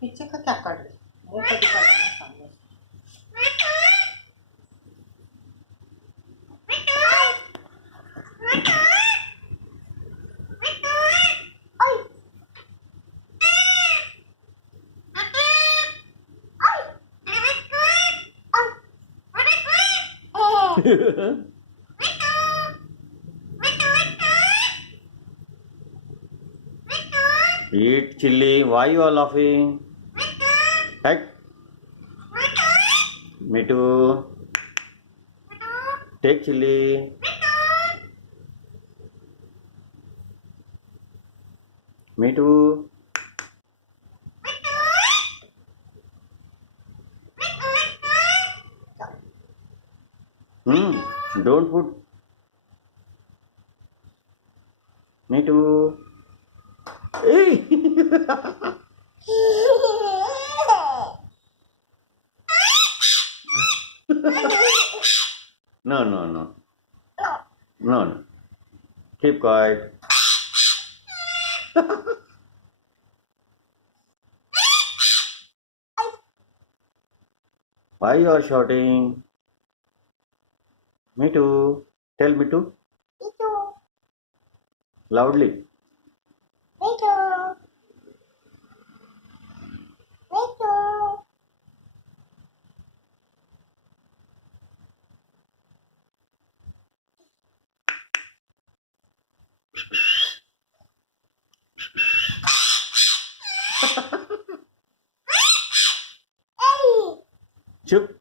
पीछे का क्या कर रहे, मुंह को दिखा रहा है सामने। Eat chili. Why you are laughing? Heck. Me too. Take chili. Me too. Hmm. Don't put. Me too. Hey. No, no, no. No, no. Keep quiet. Why you are shouting? Me too. Tell me too. Me too. Loudly. Me too. Me too. Hey. Chup.